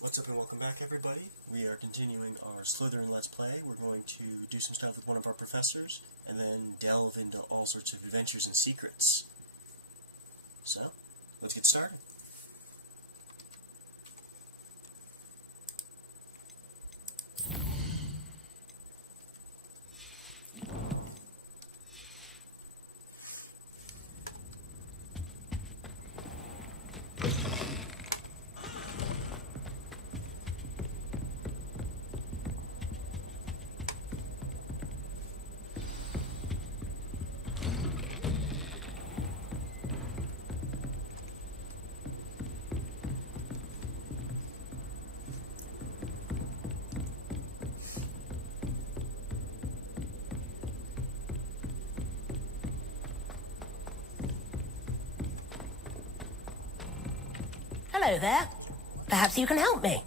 What's up and welcome back, everybody. We are continuing our Slytherin Let's Play. We're going to do some stuff with one of our professors, and then delve into all sorts of adventures and secrets. So, let's get started. Hello there. Perhaps you can help me.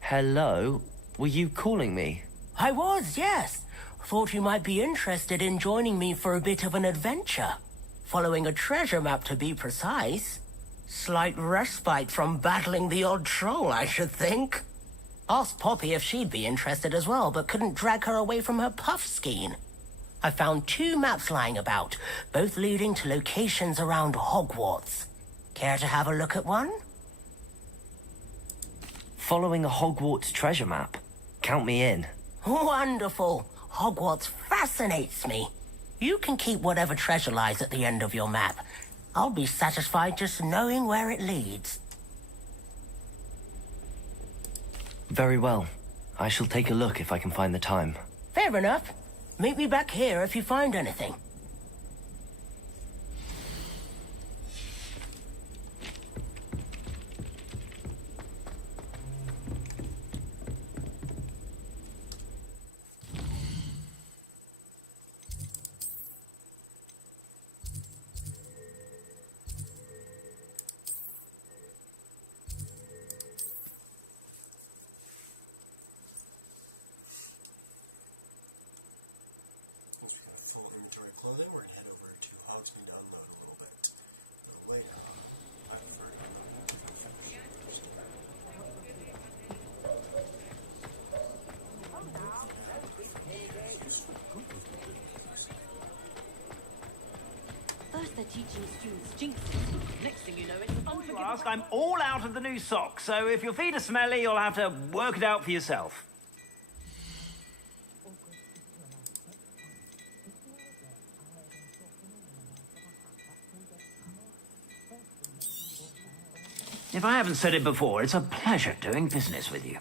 Hello? Were you calling me? I was, yes. Thought you might be interested in joining me for a bit of an adventure. Following a treasure map, to be precise. Slight respite from battling the odd troll, I should think. Asked Poppy if she'd be interested as well, but couldn't drag her away from her puff skein. I found 2 maps lying about, both leading to locations around Hogwarts. Care to have a look at one? Following a Hogwarts treasure map? Count me in. Wonderful. Hogwarts fascinates me. You can keep whatever treasure lies at the end of your map. I'll be satisfied just knowing where it leads. Very well. I shall take a look if I can find the time. Fair enough. Meet me back here if you find anything. Full inventory of clothing. We're going to head over to Hogsmeade to unload a little bit. Wait, First they're teaching students jinxes. Next thing you know, it's unforgivable. Ask, I'm all out of the new socks, so if your feet are smelly, you'll have to work it out for yourself. If I haven't said it before, it's a pleasure doing business with you.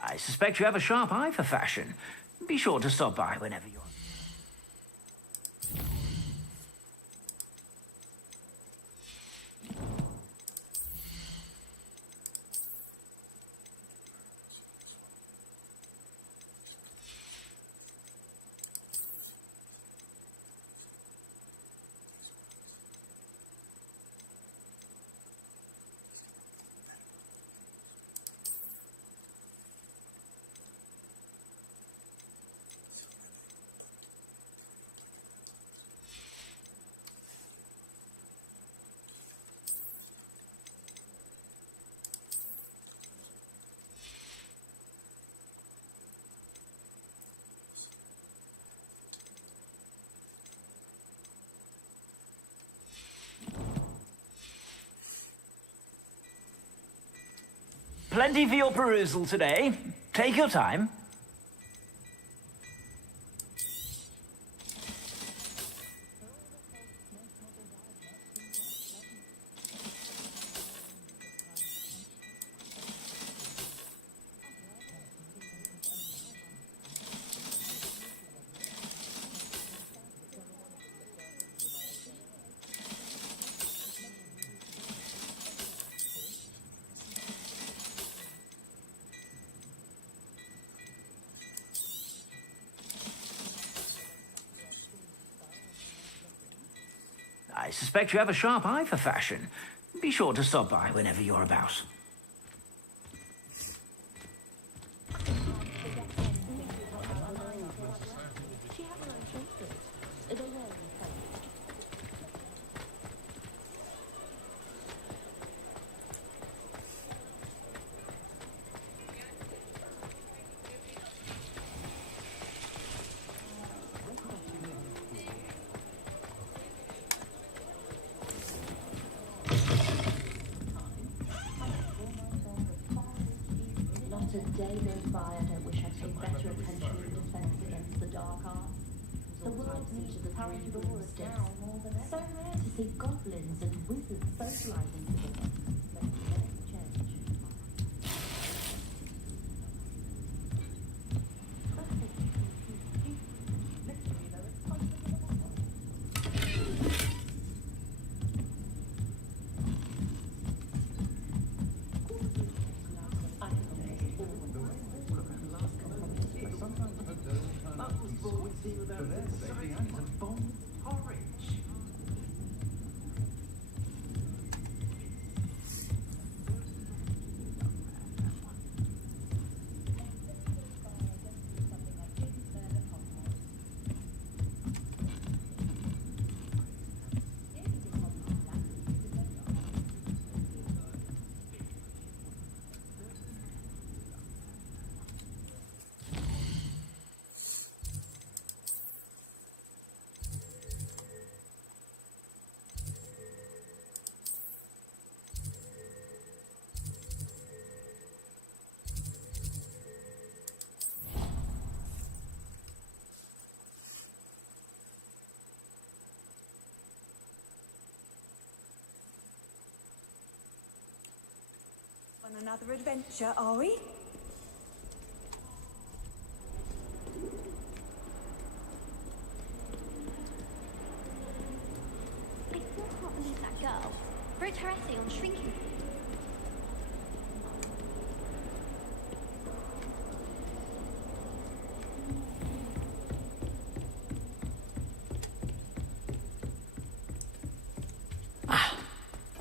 I suspect you have a sharp eye for fashion. Be sure to stop by whenever you're... Plenty for your perusal today. Take your time. I suspect you have a sharp eye for fashion. Be sure to stop by whenever you're about. Not a day goes by I don't wish I'd paid better attention in defense against the dark arts. The world needs the three broomsticks. So rare to see goblins and wizards socializing together. Makes a very change. On another adventure, are we? I still can't believe that girl wrote her essay on shrinking.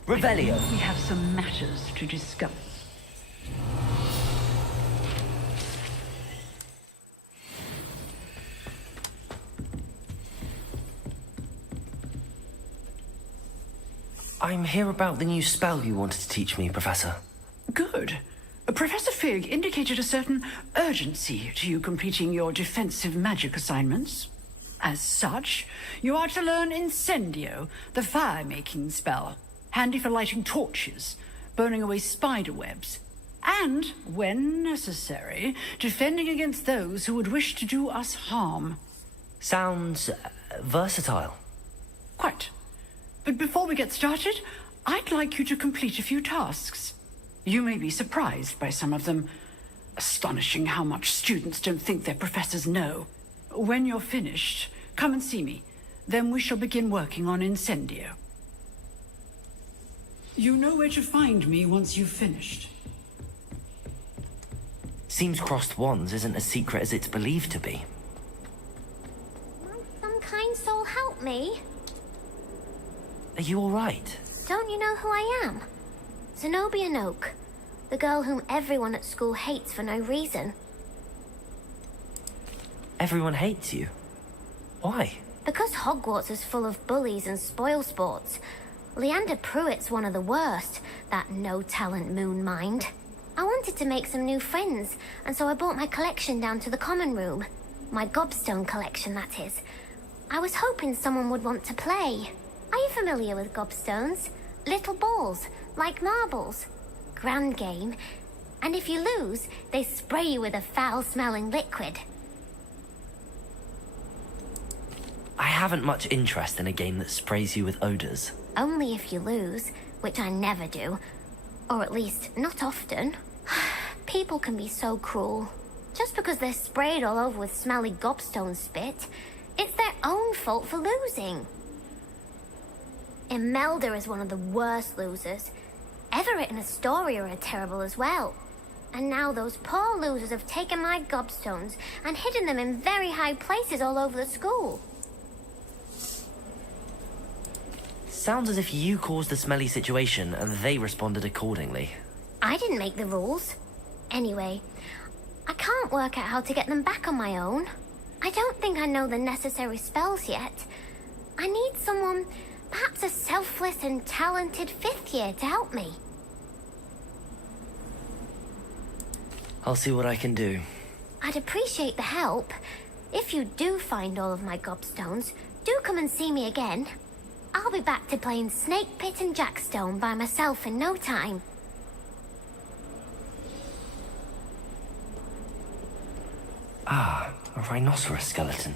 Revelio. We have some matters to discuss. I'm here about the new spell you wanted to teach me, Professor. Good. Professor Fig indicated a certain urgency to you completing your defensive magic assignments. As such, you are to learn Incendio, the fire-making spell, handy for lighting torches, burning away spider webs, and, when necessary, defending against those who would wish to do us harm. Sounds versatile. Quite. But before we get started, I'd like you to complete a few tasks. You may be surprised by some of them. Astonishing how much students don't think their professors know. When you're finished, come and see me. Then we shall begin working on Incendio. You know where to find me once you've finished. Seems crossed wands isn't as secret as it's believed to be. Might some kind soul help me? Are you alright? Don't you know who I am? Zenobia Noak, the girl whom everyone at school hates for no reason. Everyone hates you. Why? Because Hogwarts is full of bullies and spoilsports. Leander Pruitt's one of the worst, that no-talent moon mind. I wanted to make some new friends, and so I brought my collection down to the common room. My gobstone collection, that is. I was hoping someone would want to play. Are you familiar with gobstones? Little balls, like marbles. Grand game. And if you lose, they spray you with a foul-smelling liquid. I haven't much interest in a game that sprays you with odors. Only if you lose, which I never do. Or at least, not often. People can be so cruel. Just because they're sprayed all over with smelly gobstone spit, it's their own fault for losing. Imelda is one of the worst losers. Everett and Astoria are terrible as well. And now those poor losers have taken my gobstones and hidden them in very high places all over the school. sounds as if you caused the smelly situation and they responded accordingly. I didn't make the rules. Anyway, I can't work out how to get them back on my own. I don't think I know the necessary spells yet. I need someone, perhaps a selfless and talented fifth year to help me. I'll see what I can do. I'd appreciate the help. If you do find all of my gobstones, do come and see me again. I'll be back to playing Snake Pit and Jackstone by myself in no time. Ah, a rhinoceros skeleton.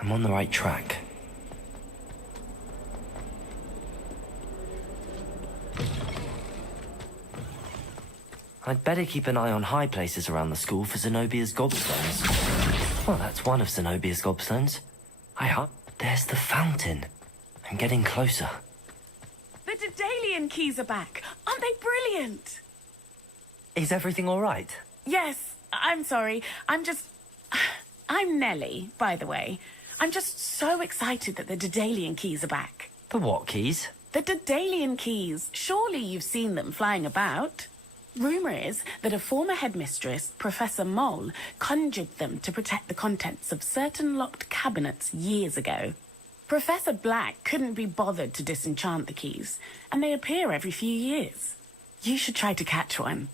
I'm on the right track. I'd better keep an eye on high places around the school for Zenobia's gobstones. Well, that's one of Zenobia's gobstones. There's the fountain. I'm getting closer. The Daedalian keys are back. Aren't they brilliant? Is everything all right? Yes, I'm sorry. I'm Nellie, by the way. I'm just so excited that the Daedalian keys are back. The what keys? The Daedalian keys. Surely you've seen them flying about. Rumour is that a former headmistress, Professor Mole, conjured them to protect the contents of certain locked cabinets years ago. Professor Black couldn't be bothered to disenchant the keys, and they appear every few years. You should try to catch one.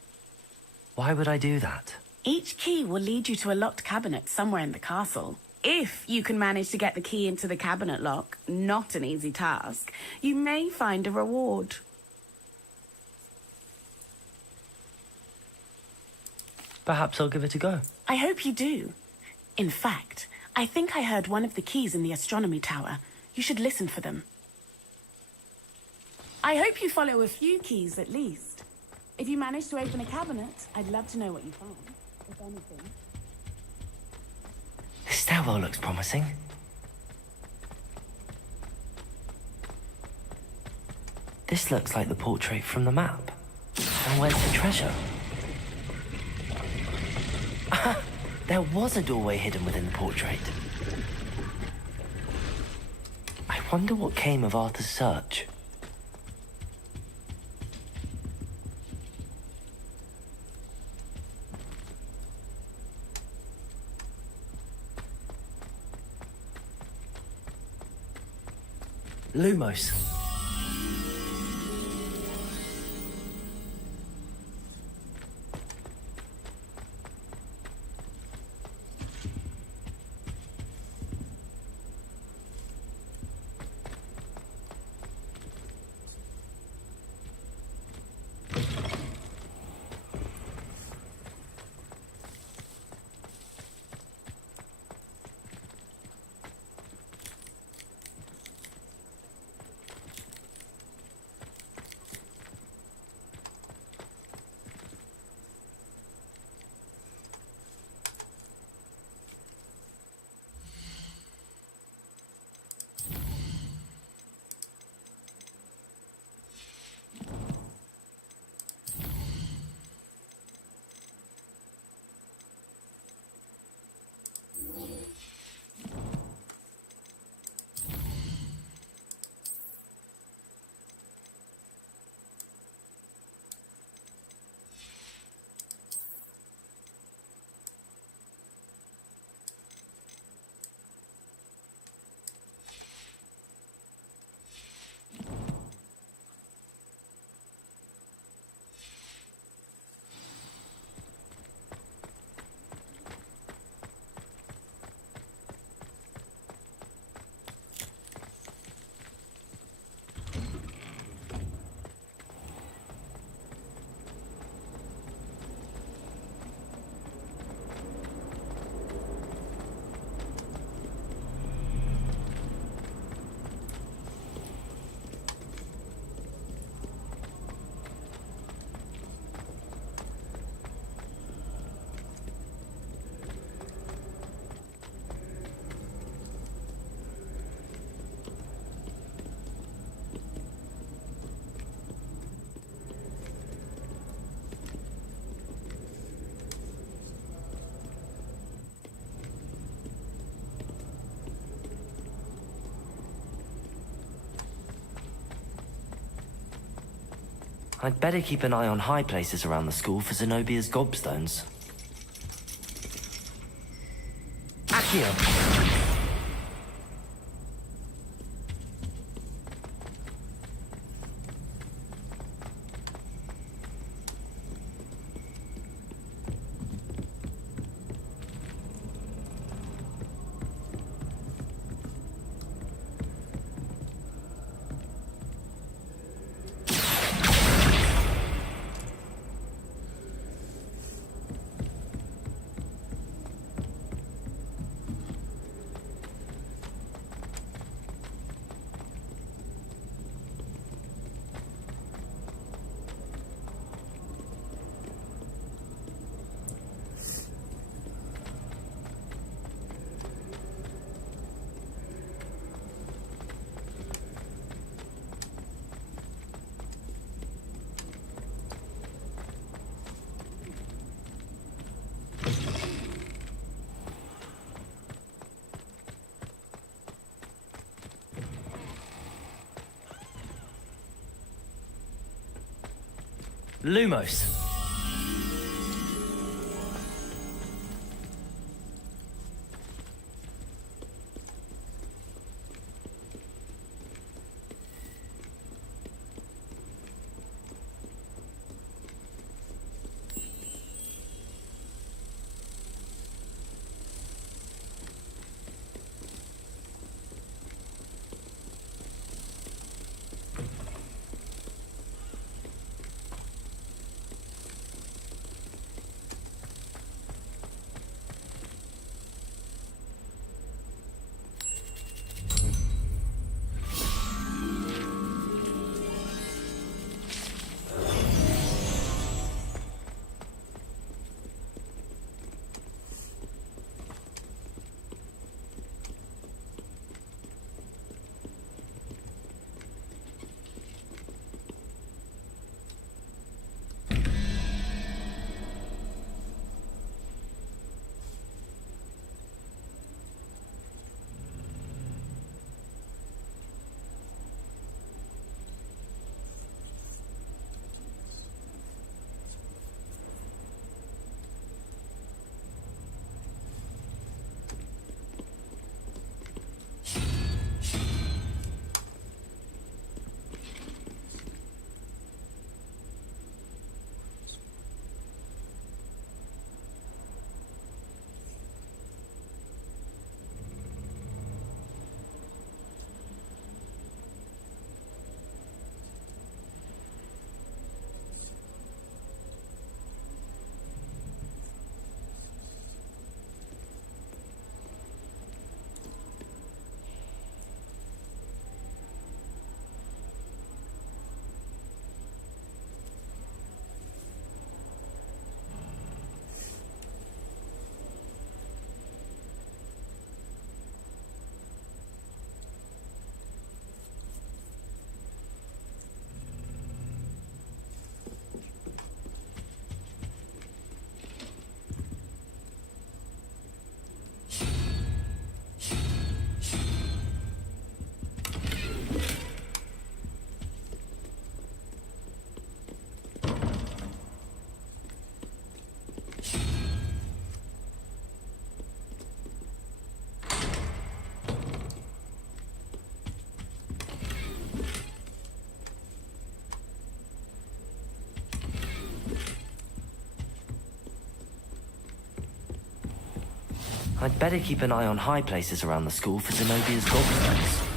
Why would I do that? Each key will lead you to a locked cabinet somewhere in the castle. If you can manage to get the key into the cabinet lock, not an easy task, you may find a reward. Perhaps I'll give it a go. I hope you do. In fact, I think I heard one of the keys in the astronomy tower. You should listen for them. I hope you follow a few keys at least. If you manage to open a cabinet, I'd love to know what you found, if anything. This stairwell looks promising. This looks like the portrait from the map. And where's the treasure? There was a doorway hidden within the portrait. I wonder what came of Arthur's search. Lumos. I'd better keep an eye on high places around the school for Zenobia's gobstones. Accio! Lumos. I'd better keep an eye on high places around the school for Zenobia's gobstones.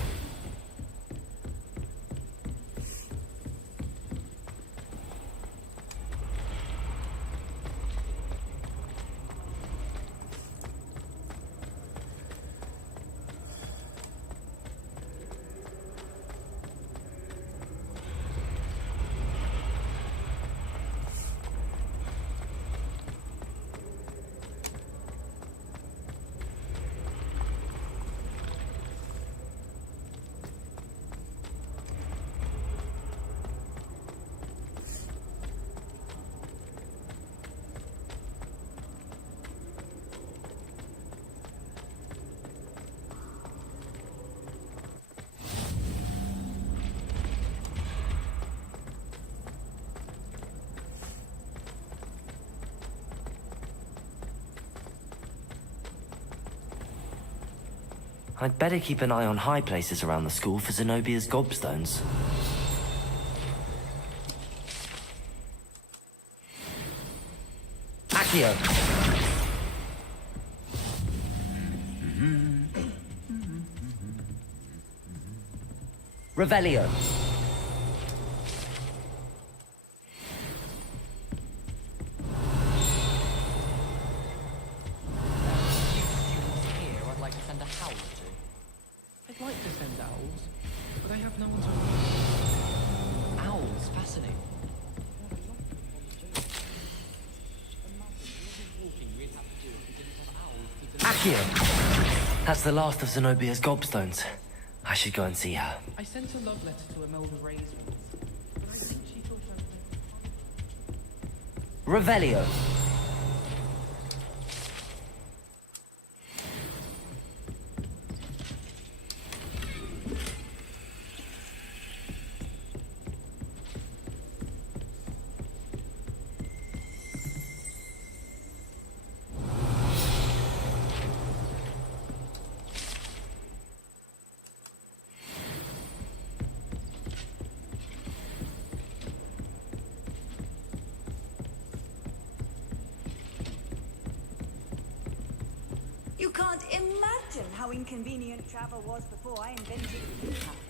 I'd better keep an eye on high places around the school for Zenobia's gobstones. Accio! Revelio! I'd like to send a howl to. I'd like to send owls, but I have no one to... Owls, fascinating. Accio! That's the last of Zenobia's gobstones. I should go and see her. I sent a love letter to Imelda Reyes once, but I think she thought I was... Revelio! You can't imagine how inconvenient travel was before I invented the calendar.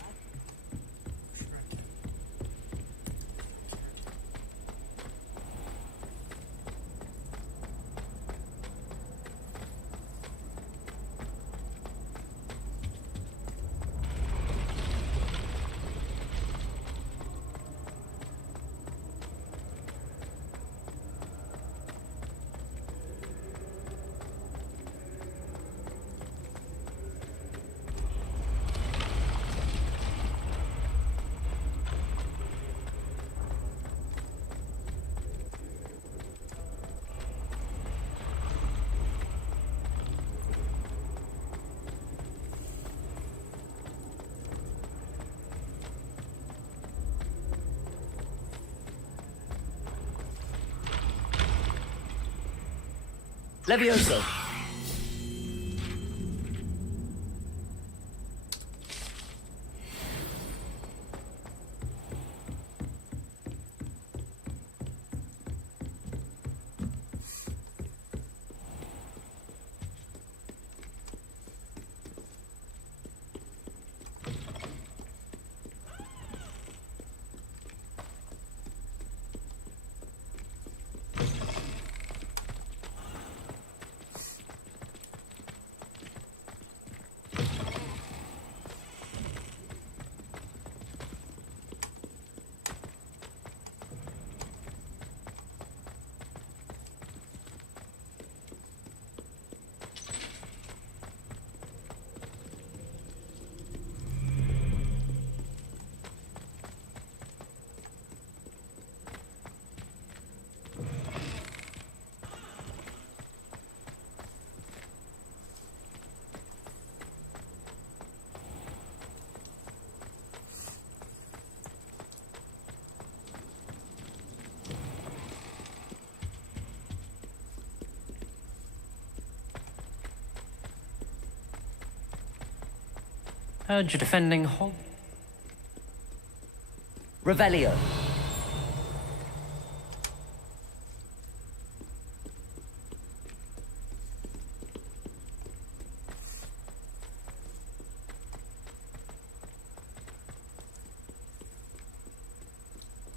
Levioso! Heard you're defending Revelio!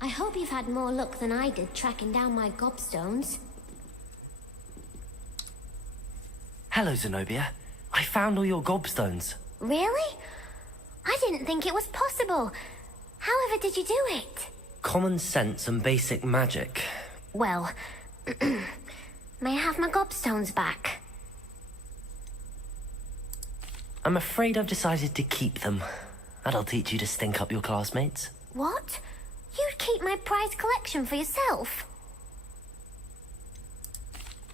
I hope you've had more luck than I did tracking down my gobstones. Hello, Zenobia. I found all your gobstones. Really? I didn't think it was possible. However did you do it? Common sense and basic magic. Well, may I have my gobstones back? I'm afraid I've decided to keep them. That'll teach you to stink up your classmates. What? You'd keep my prized collection for yourself?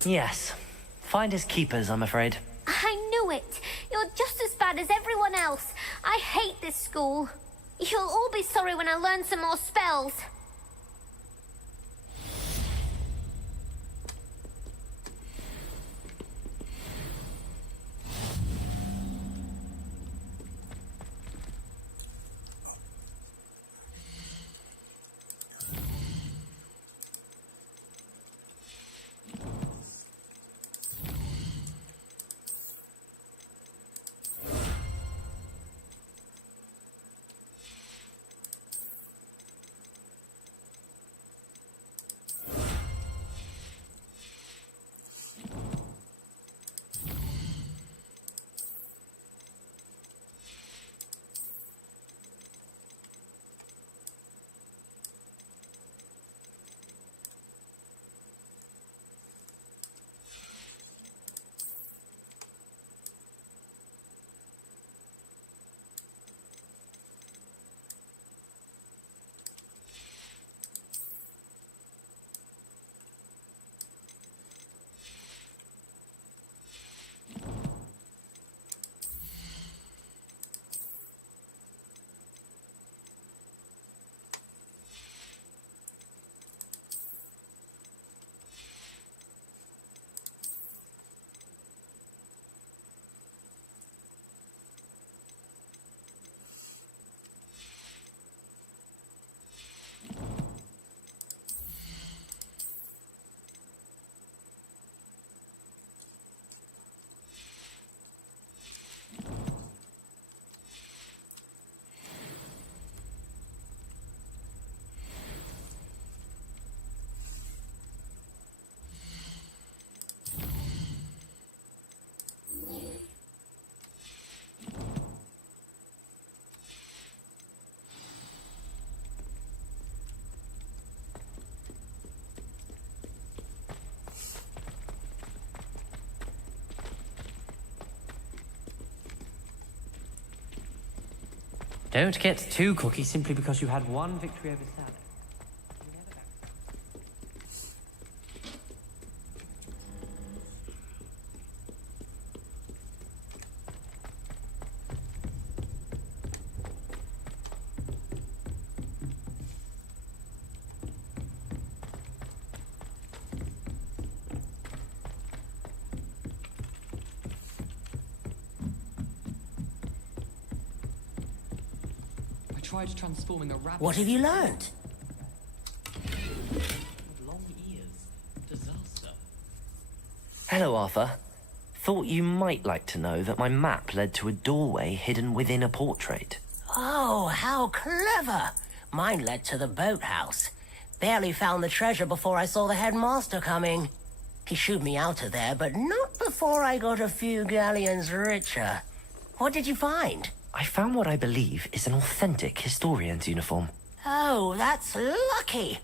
Yes. Finders keepers, I'm afraid. I knew it. You're just as bad as everyone else. I hate this school. You'll all be sorry when I learn some more spells. Don't get too cocky simply because you had one victory over Sally. Tried transforming a rabbit. What have you learned? Long ears. Disaster. Hello, Arthur. Thought you might like to know that my map led to a doorway hidden within a portrait. Oh, how clever! Mine led to the boathouse. Barely found the treasure before I saw the headmaster coming. He shooed me out of there, but not before I got a few galleons richer. What did you find? I found what I believe is an authentic historian's uniform. Oh, that's lucky.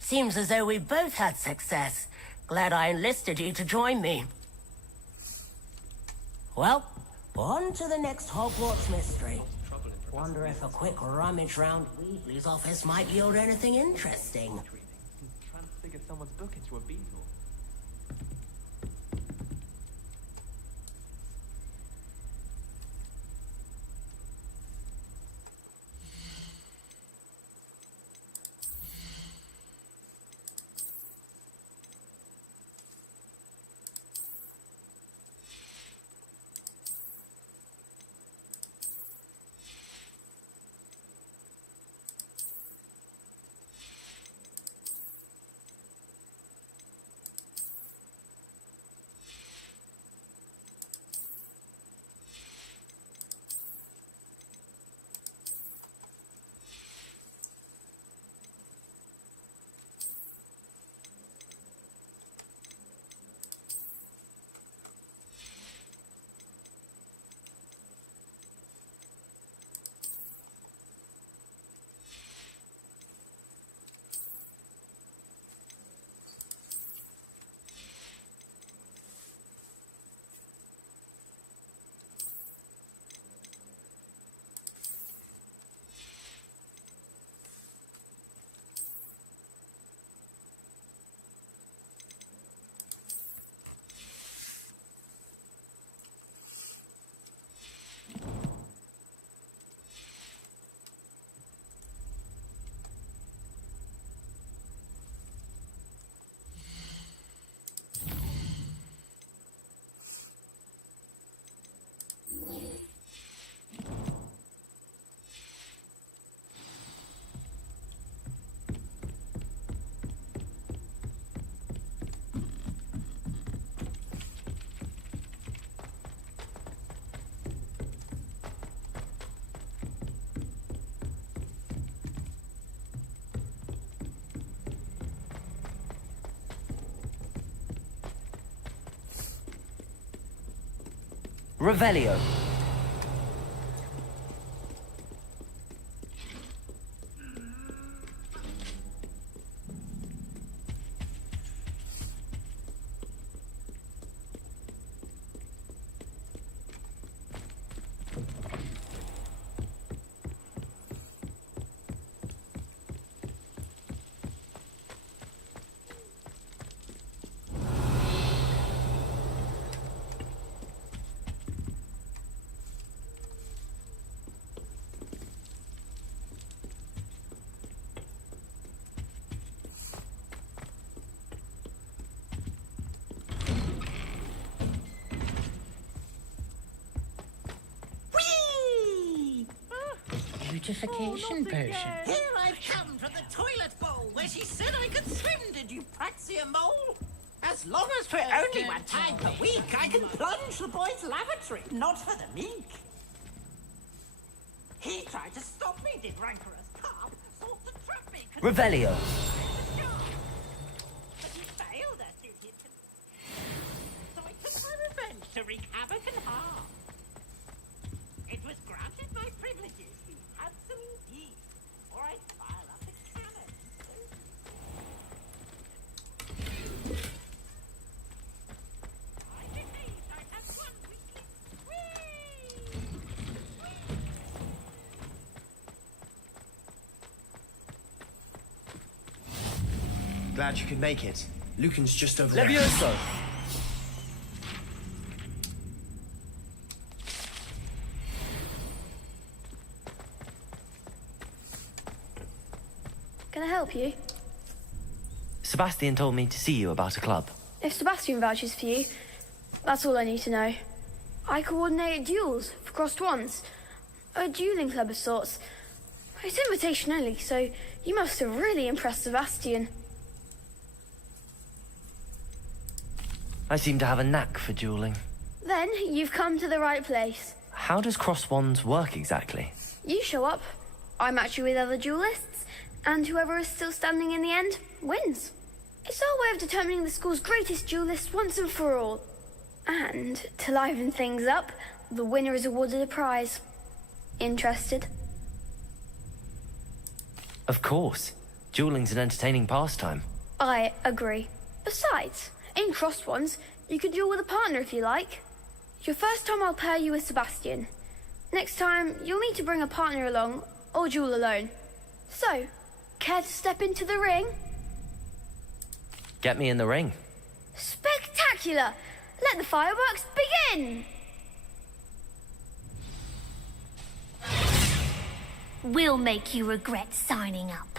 Seems as though we both had success. Glad I enlisted you to join me. Well, on to the next Hogwarts mystery. Wonder if a quick rummage round Weasley's office might yield anything interesting. Transfigure someone's book into a beetle. Revelio. Beautification potion. Here I've come from the toilet bowl where she said I could swim, did you praxia mole? As long as for only one time per week, I can plunge the boy's lavatory, not for the meek. He tried to stop me, did rancorous carp, sought to trap me. Revelio. But he failed, as did his so I took my revenge to wreak havoc and harm. It was granted my privileges, he handsome indeed, or I'd fire up a cannon. I behaved, I had one weekly. Whee! Glad you could make it. Lucan's just over there. Levioso! Can I help you? Sebastian told me to see you about a club. If Sebastian vouches for you, that's all I need to know. I coordinate duels for crossed wands. A dueling club of sorts. It's invitation only, so you must have really impressed Sebastian. I seem to have a knack for dueling. Then you've come to the right place. How does cross wands work exactly? You show up, I match you with other duelists, and whoever is still standing in the end wins. It's our way of determining the school's greatest duelist once and for all. And to liven things up, the winner is awarded a prize. Interested? Of course. Dueling's an entertaining pastime. I agree. Besides, in crossed ones, you could duel with a partner if you like. Your first time I'll pair you with Sebastian. Next time, you'll need to bring a partner along, or duel alone. So, care to step into the ring? Get me in the ring. Spectacular! Let the fireworks begin! We'll make you regret signing up.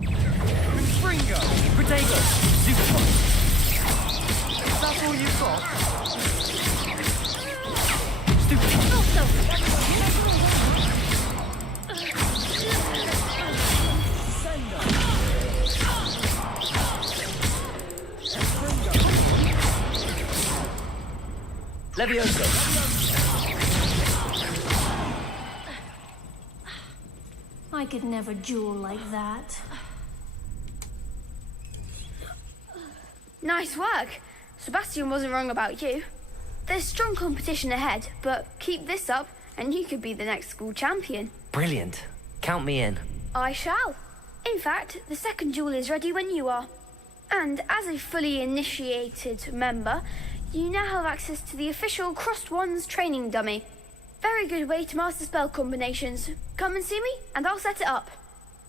Ringo! Potato! Super That's all you've got? Levioso! I could never duel like that. Nice work. Sebastian wasn't wrong about you. There's strong competition ahead, but keep this up and you could be the next school champion. Brilliant. Count me in. I shall. In fact, the second duel is ready when you are. And as a fully initiated member, you now have access to the official Crossed Wands training dummy. Very good way to master spell combinations. Come and see me, and I'll set it up.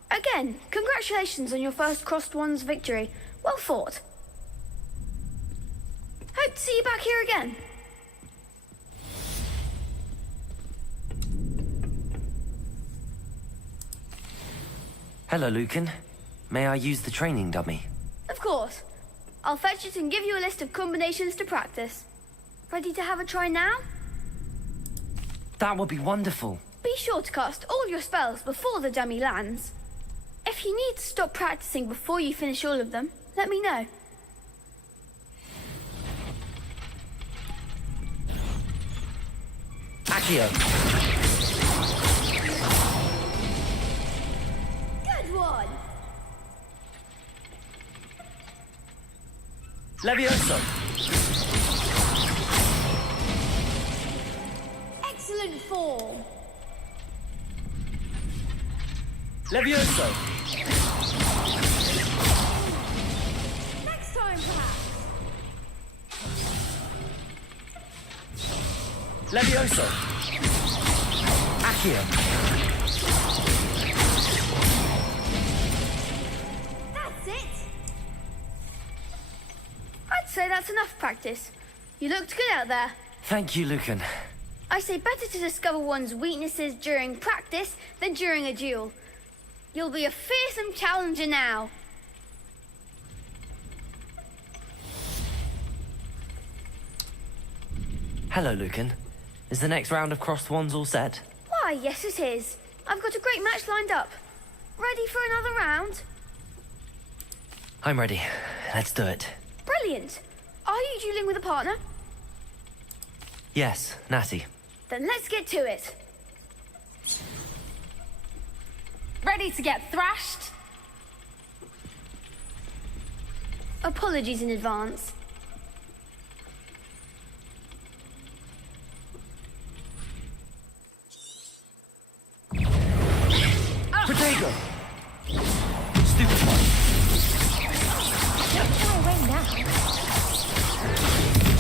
Again, congratulations on your first Crossed Wands victory. Well fought. Hope to see you back here again. Hello, Lucan. May I use the training dummy? Of course. I'll fetch it and give you a list of combinations to practice. Ready to have a try now? That would be wonderful. Be sure to cast all your spells before the dummy lands. If you need to stop practicing before you finish all of them, let me know. Accio. Good one! Levioso. Excellent form! Levioso. Next time, perhaps. Levioso. Accio. That's it! I'd say that's enough practice. You looked good out there. Thank you, Lucan. I say better to discover one's weaknesses during practice than during a duel. You'll be a fearsome challenger now. Hello, Lucan. Is the next round of crossed wands all set? Why, yes it is. I've got a great match lined up. Ready for another round? I'm ready. Let's do it. Brilliant. Are you dueling with a partner? Yes, Natty. Then let's get to it. Ready to get thrashed? Apologies in advance. Protego! Stupid one. Get far away now.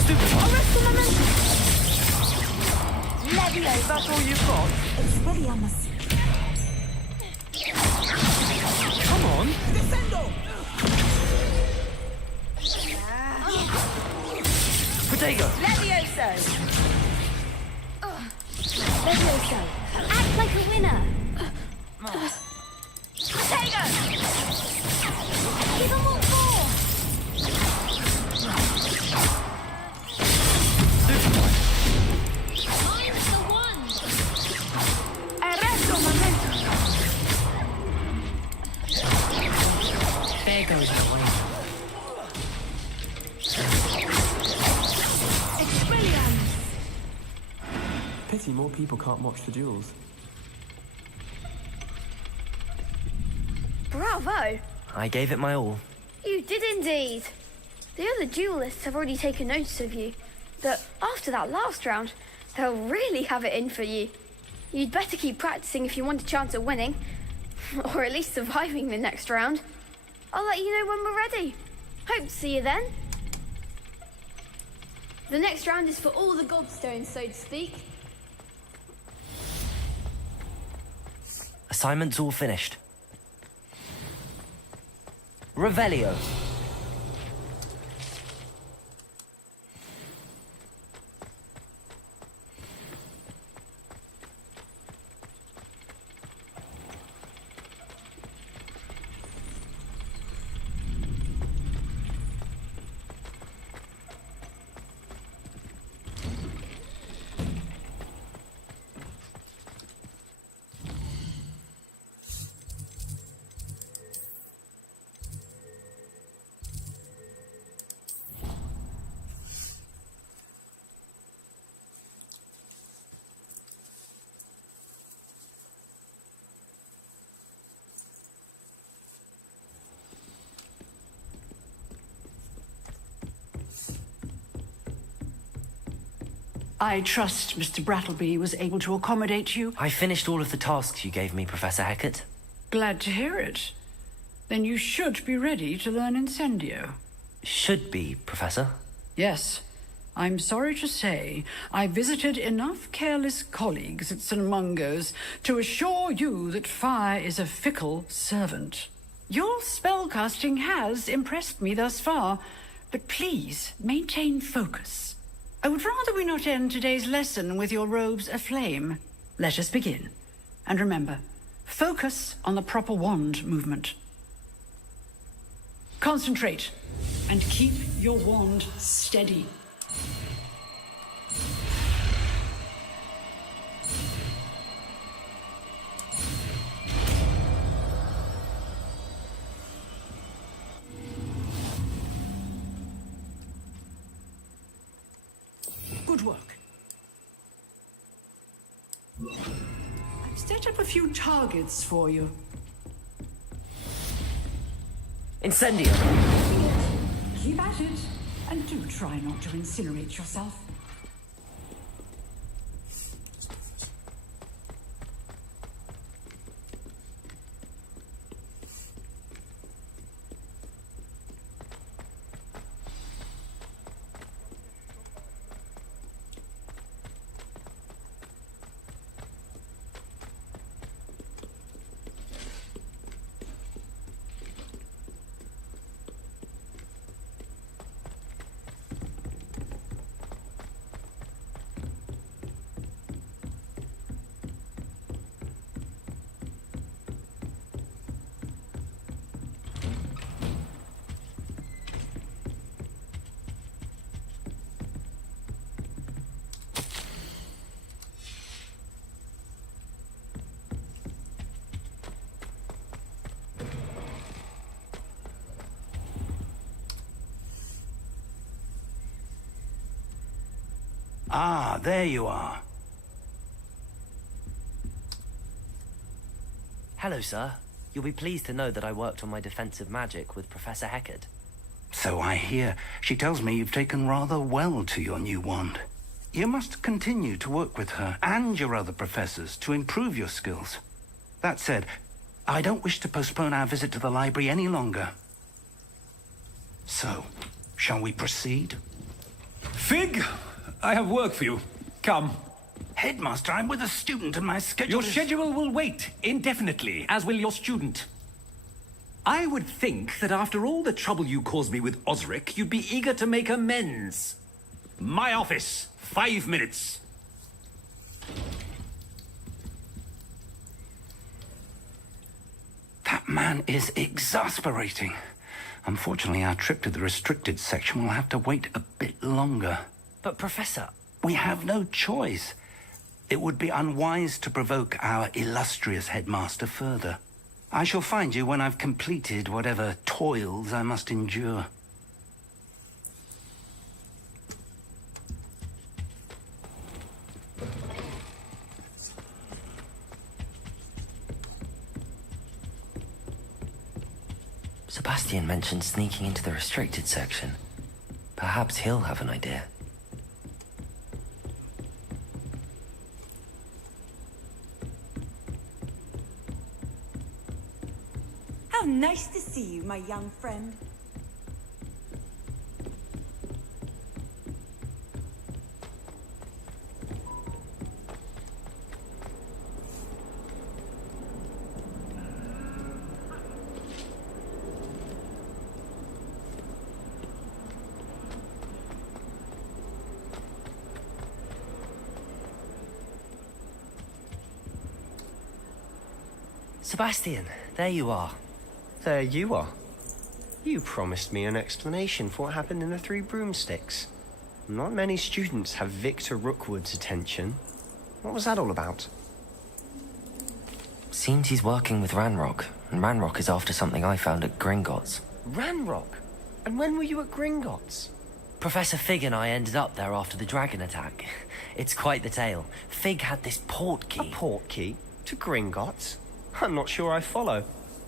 Stupid one. Arrest the momentum. Levio, that's all you've got? It's Williams. on. Descendo! Protego! Levioso! Levioso, act like a winner! Protego! Give them all four! Mine's the one! Arresto momento! There goes our way. Expelliarmus! Pity more people can't watch the duels. Bravo! I gave it my all. You did indeed. The other duelists have already taken notice of you, but after that last round, they'll really have it in for you. You'd better keep practicing if you want a chance at winning, or at least surviving the next round. I'll let you know when we're ready. Hope to see you then. The next round is for all the gobstones, so to speak. Assignment's all finished. Revelio. I trust Mr. Brattleby was able to accommodate you. I finished all of the tasks you gave me, Professor Hecat. Glad to hear it. Then you should be ready to learn Incendio. Should be, Professor. Yes. I'm sorry to say, I visited enough careless colleagues at St. Mungo's to assure you that fire is a fickle servant. Your spellcasting has impressed me thus far, but please maintain focus. I would rather we not end today's lesson with your robes aflame. Let us begin. And remember, focus on the proper wand movement. Concentrate, and keep your wand steady. Good work. I've set up a few targets for you. Incendio! Keep at it, and do try not to incinerate yourself. Ah, there you are. Hello, sir. You'll be pleased to know that I worked on my defensive magic with Professor Hecat. So I hear. She tells me you've taken rather well to your new wand. You must continue to work with her and your other professors to improve your skills. That said, I don't wish to postpone our visit to the library any longer. So, shall we proceed? Fig, I have work for you. Come. Headmaster, I'm with a student and my schedule Your schedule will wait indefinitely, as will your student. I would think that after all the trouble you caused me with Osric, you'd be eager to make amends. My office, 5 minutes. That man is exasperating. Unfortunately, our trip to the restricted section will have to wait a bit longer. But, Professor... We have no choice. It would be unwise to provoke our illustrious headmaster further. I shall find you when I've completed whatever toils I must endure. Sebastian mentioned sneaking into the restricted section. Perhaps he'll have an idea. How nice to see you, my young friend. Sebastian, there you are. There you are. You promised me an explanation for what happened in the Three Broomsticks. Not many students have Victor Rookwood's attention. What was that all about? Seems he's working with Ranrock, and Ranrock is after something I found at Gringotts. Ranrock? And when were you at Gringotts? Professor Fig and I ended up there after the dragon attack. It's quite the tale. Fig had this port key. A port key? To Gringotts? I'm not sure I follow.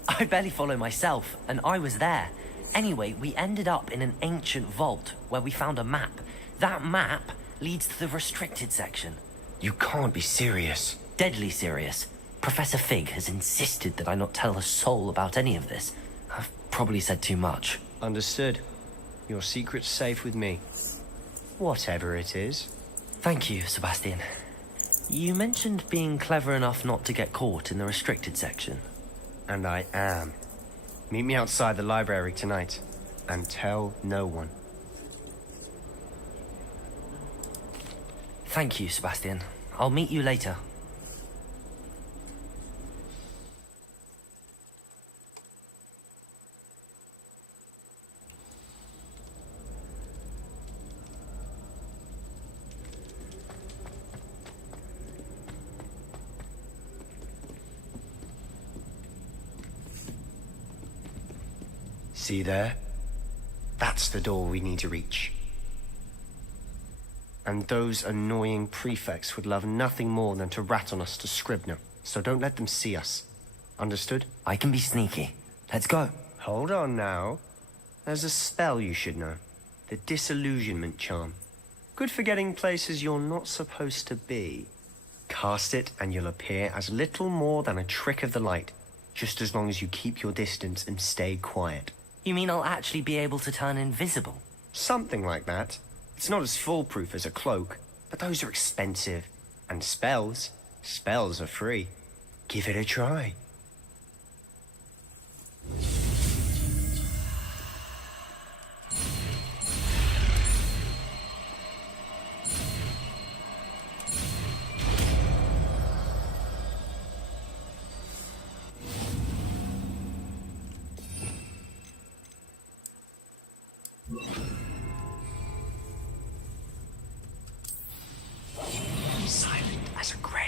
I barely follow myself, and I was there. Anyway, we ended up in an ancient vault where we found a map. That map leads to the restricted section. You can't be serious. Deadly serious. Professor Fig has insisted that I not tell a soul about any of this. I've probably said too much. Understood. Your secret's safe with me. Whatever it is. Thank you, Sebastian. You mentioned being clever enough not to get caught in the restricted section. And I am. Meet me outside the library tonight, and tell no one. Thank you, Sebastian. I'll meet you later. See there? That's the door we need to reach. And those annoying prefects would love nothing more than to rat on us to Scribner, so don't let them see us. Understood? I can be sneaky. Let's go. Hold on now. There's a spell you should know. The Disillusionment Charm. Good for getting places you're not supposed to be. Cast it and you'll appear as little more than a trick of the light, just as long as you keep your distance and stay quiet. You mean I'll actually be able to turn invisible? Something like that. It's not as foolproof as a cloak, but those are expensive. And spells are free. Give it a try. Silent as a grave.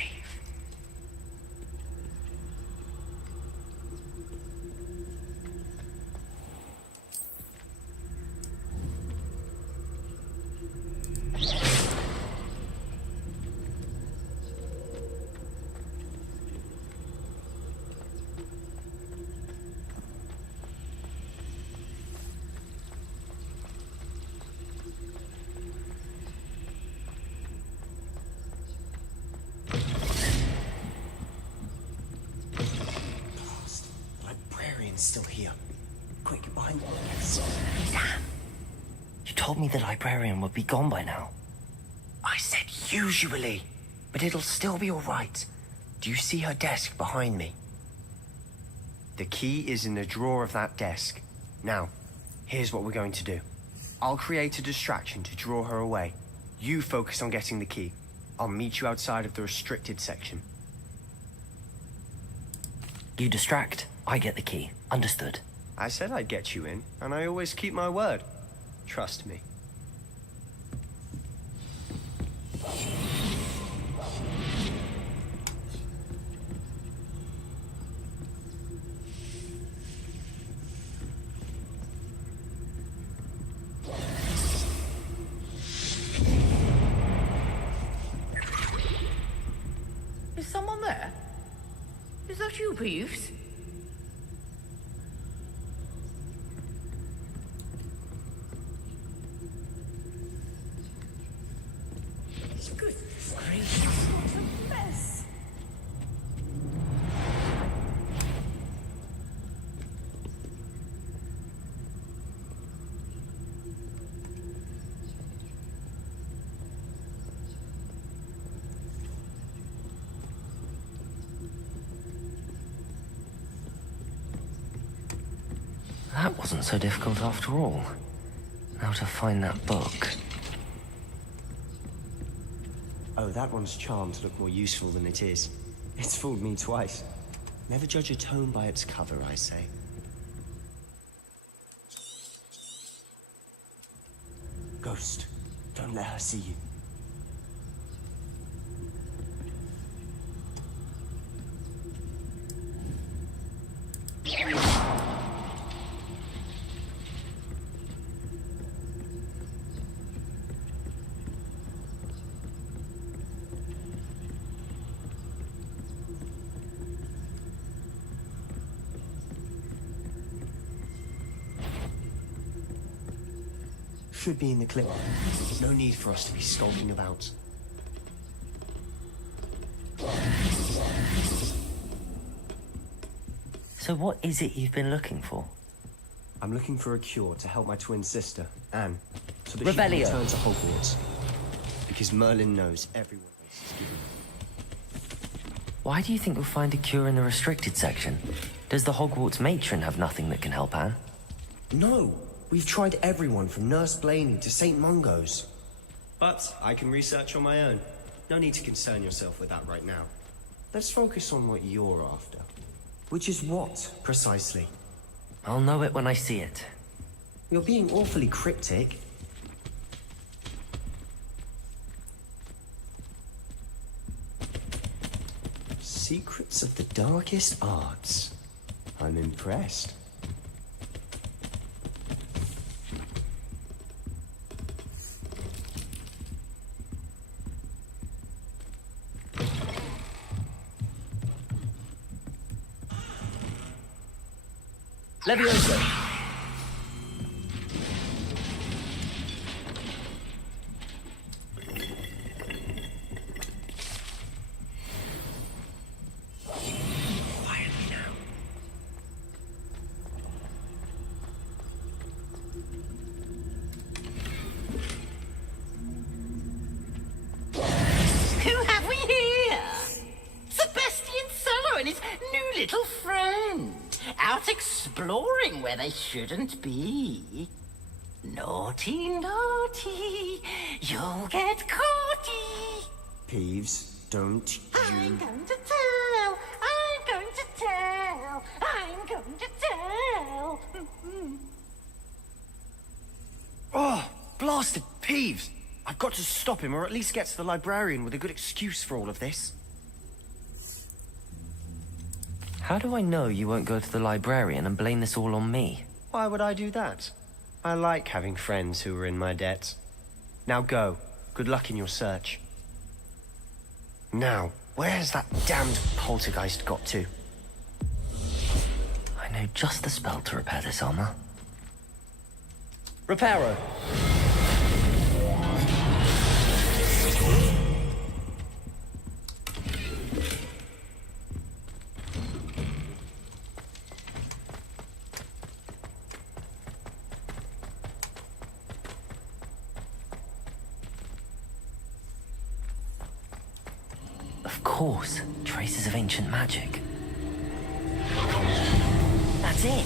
Still here. Quick, get behind me. Damn. You told me the librarian would be gone by now. I said usually, but it'll still be all right. Do you see her desk behind me? The key is in the drawer of that desk. Now, here's what we're going to do. I'll create a distraction to draw her away. You focus on getting the key. I'll meet you outside of the restricted section. You distract, I get the key. Understood. I said I'd get you in, and I always keep my word. Trust me. Is someone there? Is that you, Peeves? Goodness gracious, what a mess. That wasn't so difficult after all. Now to find that book. Oh, that one's charmed to look more useful than it is. It's fooled me twice. Never judge a tome by its cover, I say. Ghost, don't let her see you. Should be in the clip. No need for us to be skulking about. So what is it you've been looking for? I'm looking for a cure to help my twin sister, Anne, so that Revelio. she can return to Hogwarts. Because Merlin knows everyone else is given. Why do you think we'll find a cure in the restricted section? Does the Hogwarts matron have nothing that can help Anne? No! We've tried everyone from Nurse Blaney to St. Mungo's. But I can research on my own. No need to concern yourself with that right now. Let's focus on what you're after. Which is what, precisely? I'll know it when I see it. You're being awfully cryptic. Secrets of the darkest arts. I'm impressed. Levioso! Quietly now. Who have we here? Sebastian Solo and his new little friend. Out exploring where they shouldn't be. Naughty, naughty, you'll get caughty. Peeves, don't you... I'm going to tell, I'm going to tell, I'm going to tell. Oh, blasted Peeves! I've got to stop him, or at least get to the librarian with a good excuse for all of this. How do I know you won't go to the librarian and blame this all on me? Why would I do that? I like having friends who are in my debt. Now go. Good luck in your search. Now, where's that damned poltergeist got to? I know just the spell to repair this armor. Reparo. Of course, traces of ancient magic. That's it.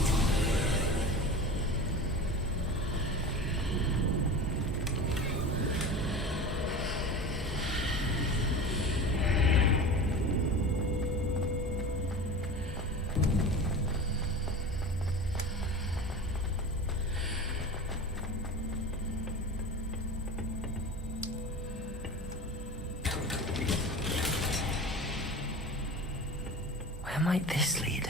Where might this lead?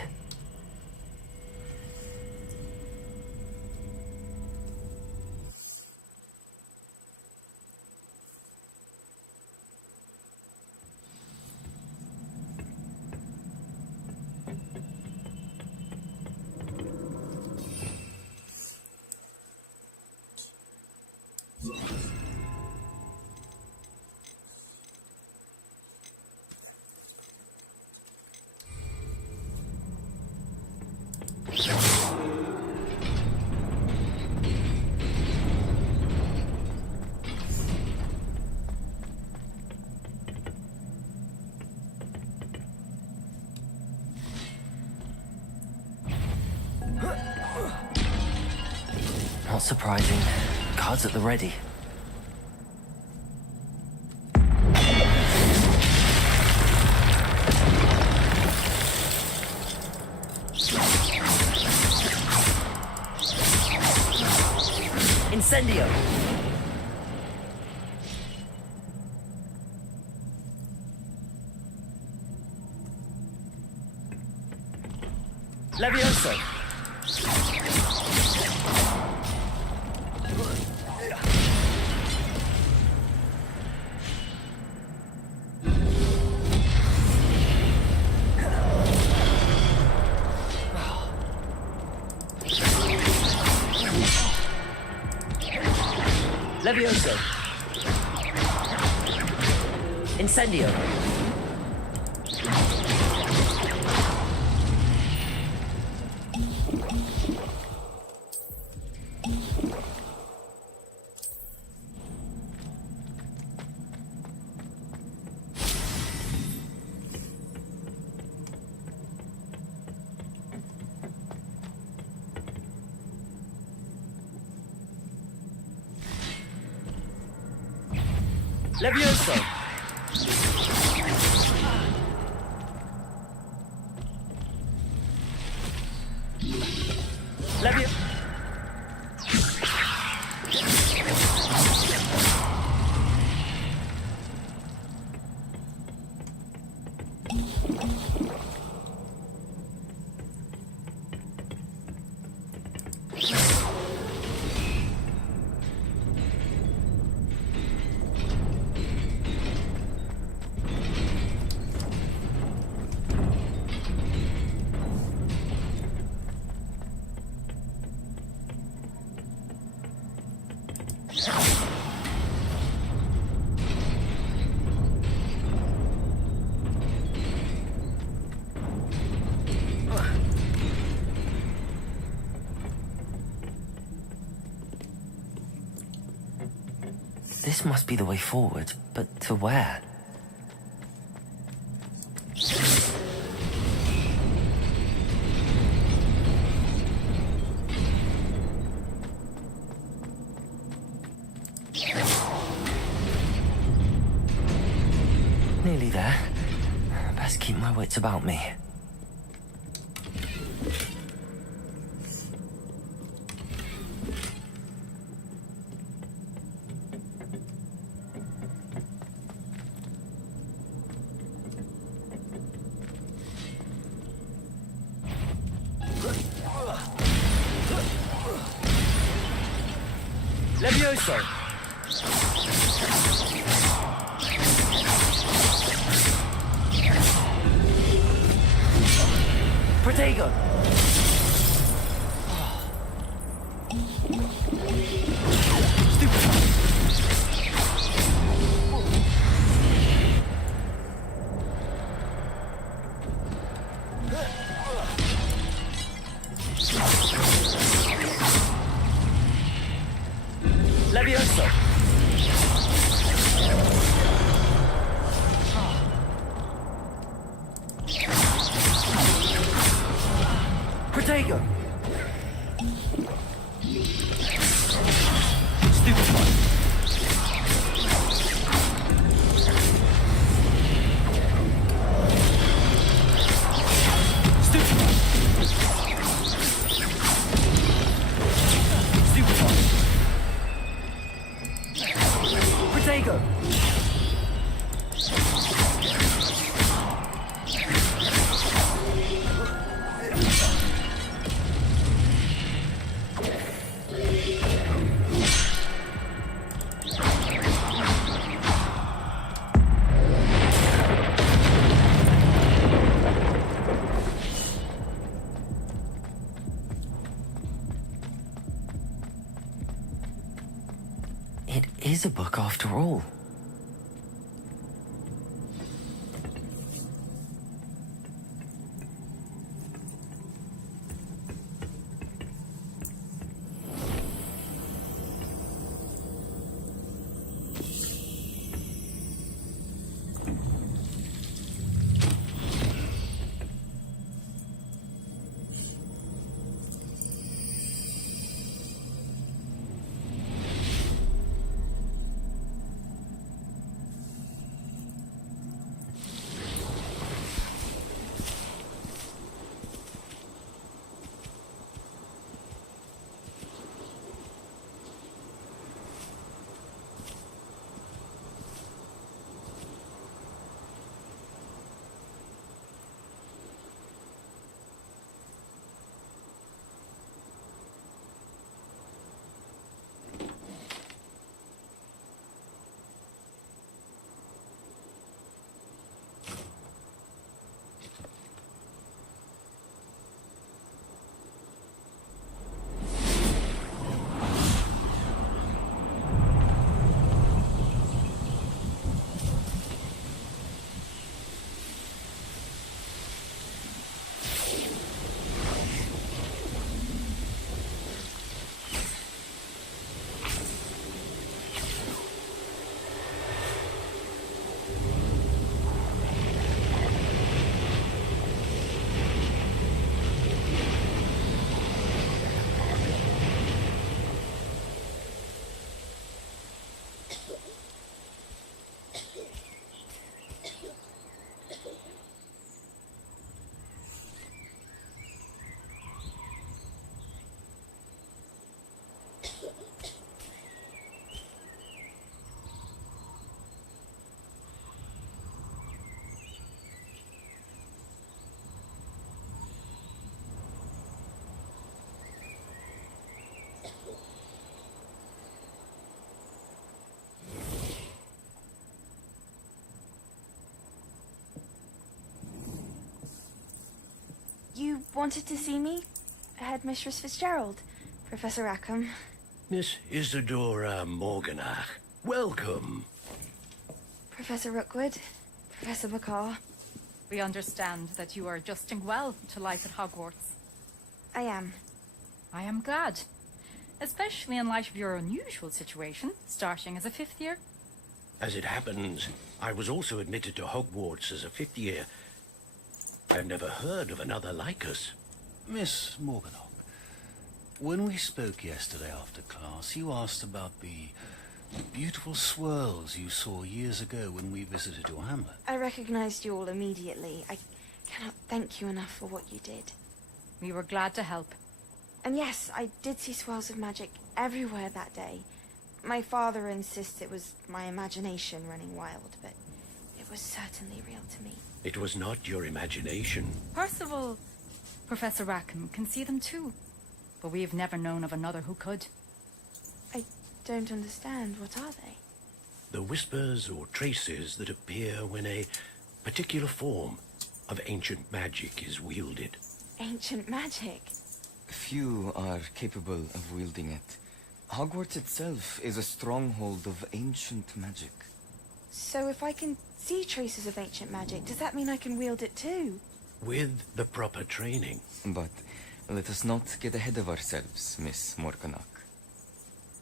Not surprising. Guards at the ready. Incendio! Levioso! Levioso! Incendio! Levioso! This must be the way forward, but to where? Nearly there. Best keep my wits about me. Levioso! Protego! Levioso! is a book after all. You wanted to see me? Headmistress Fitzgerald, Professor Rackham. Miss Isadora Morganach, welcome. Professor Rookwood, Professor McCaw. We understand that you are adjusting well to life at Hogwarts. I am. I am glad. Especially in light of your unusual situation, starting as a 5th year. As it happens, I was also admitted to Hogwarts as a 5th year. I've never heard of another like us. Miss Morganock, when we spoke yesterday after class, you asked about the beautiful swirls you saw years ago when we visited your hamlet. I recognized you all immediately. I cannot thank you enough for what you did. We were glad to help. And yes, I did see swirls of magic everywhere that day. My father insists it was my imagination running wild, but it was certainly real to me. It was not your imagination. Percival, Professor Rackham can see them too. But we have never known of another who could. I don't understand. What are they? The whispers or traces that appear when a particular form of ancient magic is wielded. Ancient magic? Few are capable of wielding it. Hogwarts itself is a stronghold of ancient magic. So if I can see traces of ancient magic, does that mean I can wield it too? With the proper training. But let us not get ahead of ourselves, Miss Morganock.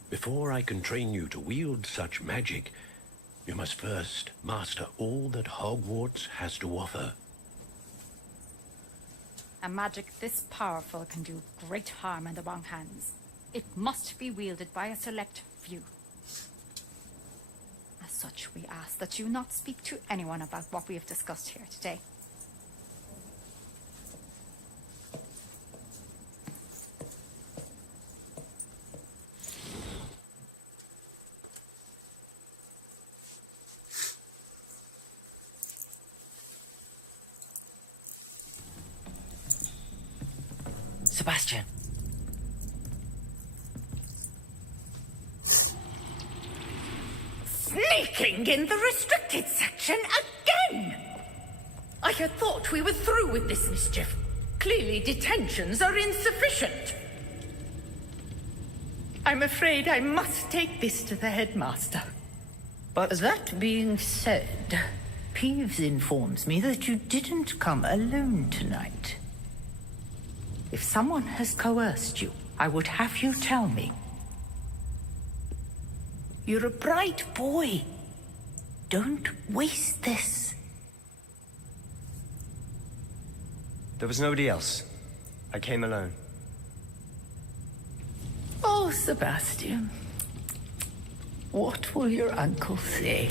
Before I can train you to wield such magic, you must first master all that Hogwarts has to offer. A magic this powerful can do great harm in the wrong hands. It must be wielded by a select few. As such, we ask that you not speak to anyone about what we have discussed here today. Sebastian. Sneaking in the restricted section again! I had thought we were through with this mischief. Clearly detentions are insufficient. I'm afraid I must take this to the headmaster. But that being said, Peeves informs me that you didn't come alone tonight. If someone has coerced you, I would have you tell me. You're a bright boy. Don't waste this. There was nobody else. I came alone. Oh, Sebastian. What will your uncle say?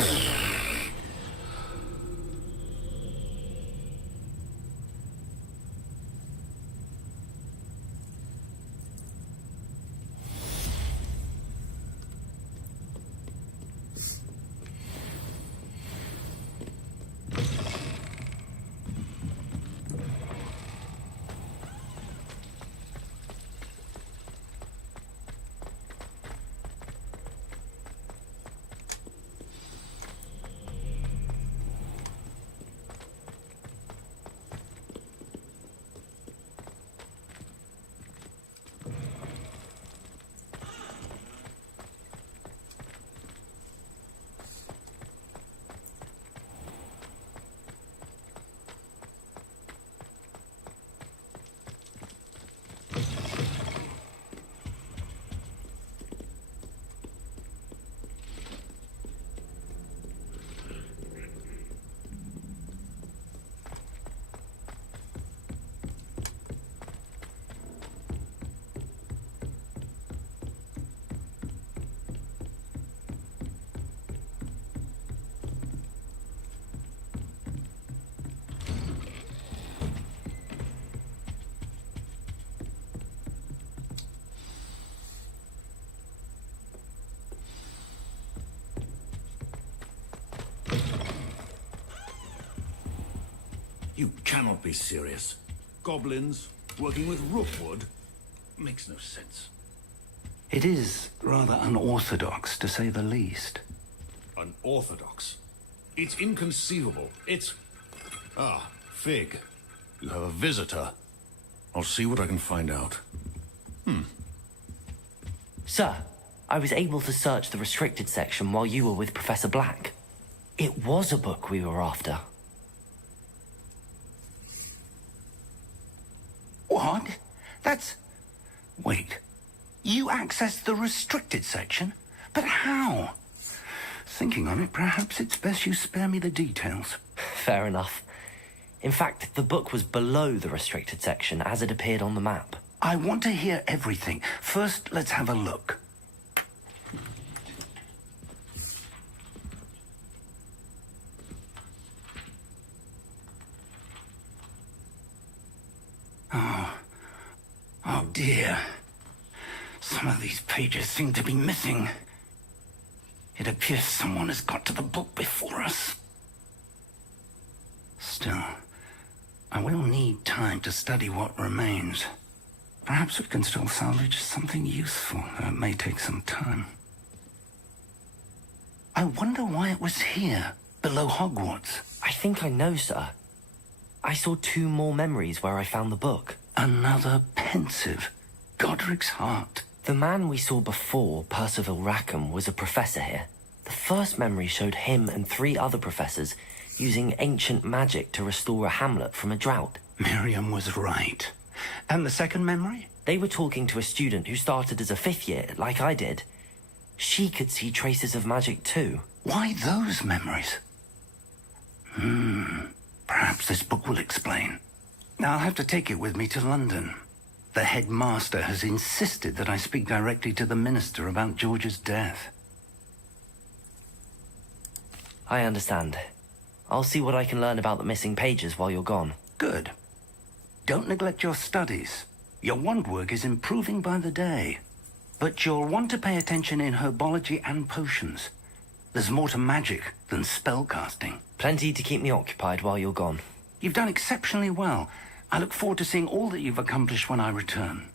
You cannot be serious. Goblins working with rookwood makes no sense. It is rather unorthodox, to say the least. Unorthodox? It's inconceivable. It's... Ah, Fig. You have a visitor. I'll see what I can find out. Sir, I was able to search the restricted section while you were with Professor Black. It was a book we were after. What? That's... Wait. You accessed the restricted section? But how? Thinking on it, perhaps it's best you spare me the details. Fair enough. In fact, the book was below the restricted section as it appeared on the map. I want to hear everything. First, let's have a look. Oh dear. Some of these pages seem to be missing. It appears someone has got to the book before us. Still, I will need time to study what remains. Perhaps we can still salvage something useful, though it may take some time. I wonder why it was here, below Hogwarts. I think I know, sir. I saw 2 more memories where I found the book. Another pensive. Godric's heart. The man we saw before, Percival Rackham, was a professor here. The first memory showed him and 3 other professors using ancient magic to restore a hamlet from a drought. Miriam was right. And the second memory? They were talking to a student who started as a 5th year, like I did. She could see traces of magic too. Why those memories? Perhaps this book will explain. Now I'll have to take it with me to London. The headmaster has insisted that I speak directly to the minister about George's death. I understand. I'll see what I can learn about the missing pages while you're gone. Good. Don't neglect your studies. Your wand work is improving by the day. But you'll want to pay attention in herbology and potions. There's more to magic than spellcasting. Plenty to keep me occupied while you're gone. You've done exceptionally well. I look forward to seeing all that you've accomplished when I return.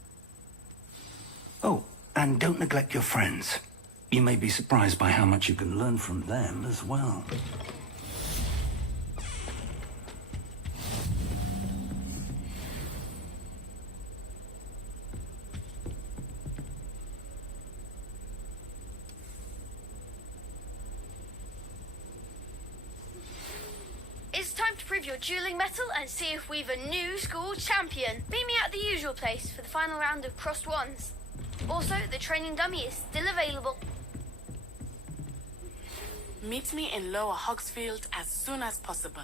Oh, and don't neglect your friends. You may be surprised by how much you can learn from them as well. to prove your dueling mettle and see if we've a new school champion. Meet me at the usual place for the final round of crossed wands. Also, the training dummy is still available. Meet me in Lower Hogsfield as soon as possible.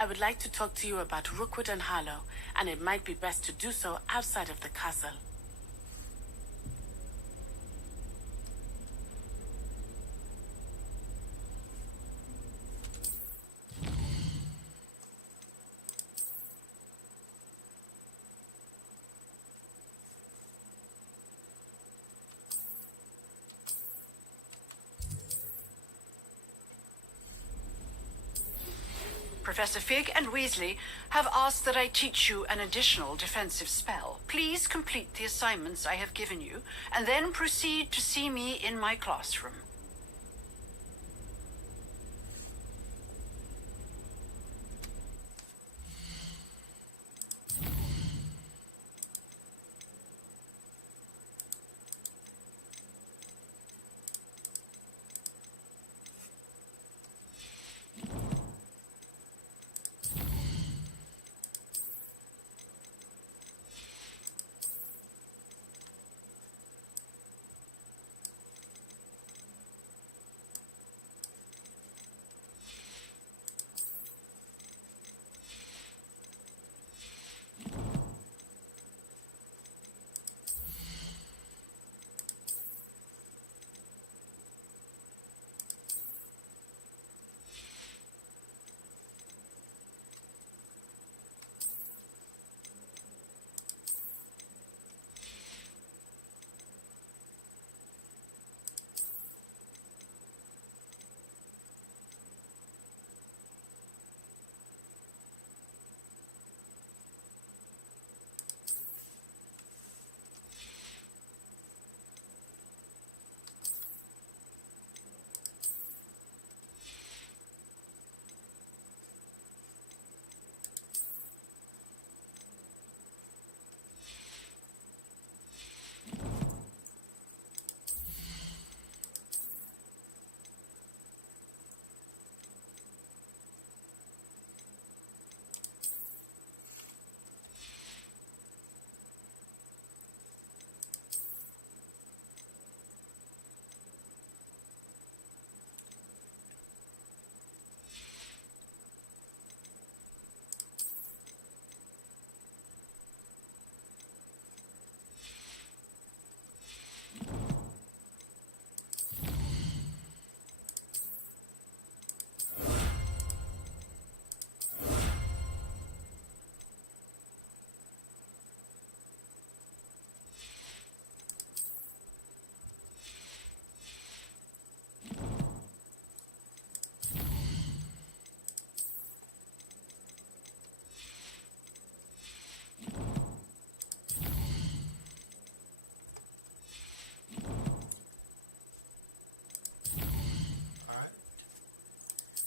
I would like to talk to you about Rookwood and Harlow, and it might be best to do so outside of the castle. Professor Fig and Weasley have asked that I teach you an additional defensive spell. Please complete the assignments I have given you, and then proceed to see me in my classroom.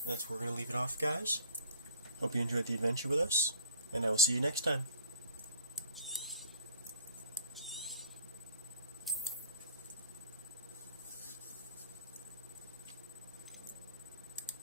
That's where we're going to leave it off, guys. Hope you enjoyed the adventure with us, and I will see you next time.